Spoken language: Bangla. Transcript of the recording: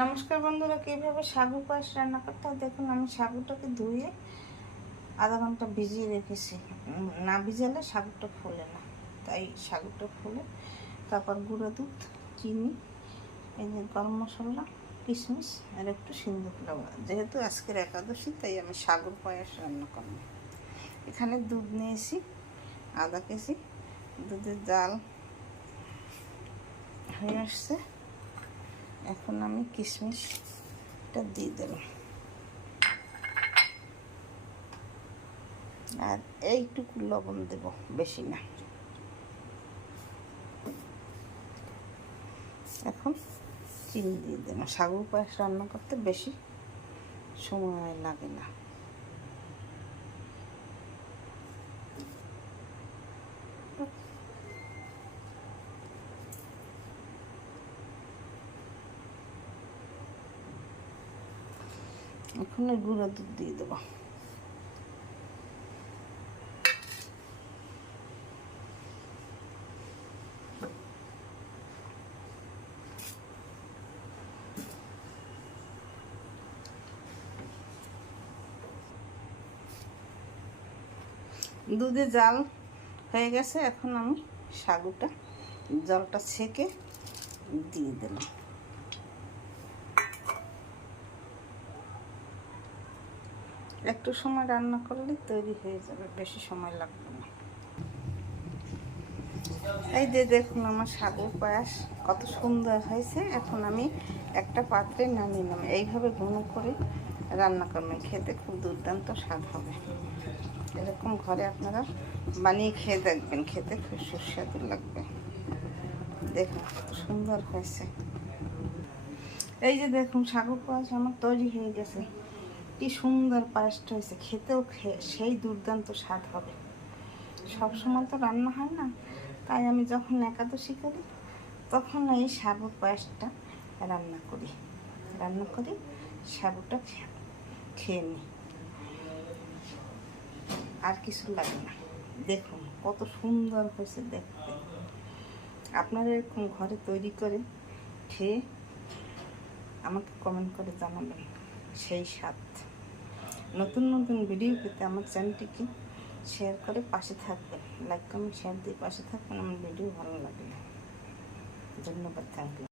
নমস্কার বন্ধুরা, কীভাবে সাগু পায়েস রান্না করতে হয় দেখুন। আমি সাগুটাকে ধুয়ে আধা ঘন্টা ভিজিয়ে রেখেছি। না ভিজালে সাগুটা ফোলে না, তাই সাগুটা ফোলে। তারপর গুঁড়ো দুধ, চিনি, এই যে গরম মশলা, কিশমিশ আর একটু সিন্দুক লবণ। যেহেতু আজকের একাদশী তাই আমি সাগুর পায়েস রান্না করব। এখানে দুধ নিয়েছি আধা কেজি। দুধের জাল হয়ে আসছে। এখন আমি কিশমিশটা দিয়ে দেব আর এইটুকু লবণ দেব, বেশি না। এখন চিনি দিয়ে দেব। সাগু পায়েস রান্না করতে বেশি সময় লাগে না। এখন গুঁড়ো দুধ দিয়ে দেবো। দুধে জাল হয়ে গেছে। এখন আমি সাগুটা জলটা ছেঁকে দিয়ে দিলাম। একটু সময় রান্না করলে তৈরি হয়ে যাবে, বেশি সময় লাগবে না। এই যে দেখুন আমার সাগুর পায়েস কত সুন্দর হয়েছে। এখন আমি একটা পাত্রে নামিয়ে নিলাম। এইভাবে ঘন করে রান্না করবেন, খেতে খুব দুর্দান্ত স্বাদ হবে। এরকম ঘরে আপনারা বানিয়ে খেয়ে দেখবেন, খেতে খুব সুস্বাদু লাগবে। দেখুন কত সুন্দর হয়েছে। এই যে দেখুন সাগুর পায়েস আমার তৈরি হয়ে গেছে। কি সুন্দর পায়েসটা হয়েছে, খেতেও সেই দুর্দান্ত স্বাদ হবে। সবসময় তো রান্না হয় না, তাই আমি যখন একাদশী করি তখন এই সাগুর পায়েসটা রান্না করি সাগুটা খেয়ে নিই, আর কিছু লাগে না। দেখুন কত সুন্দর হয়েছে দেখতে। আপনারা এরকম ঘরে তৈরি করে খেয়ে আমাকে কমেন্ট করে জানাবেন সেই স্বাদ। নতুন নতুন ভিডিও পেতে আমার চ্যানেলটিকে শেয়ার করে পাশে থাকবেন। লাইক কমেন্ট শেয়ার দিয়ে পাশে থাকবেন। আমার ভিডিও ভালো লাগলে। ধন্যবাদ, থ্যাংক ইউ।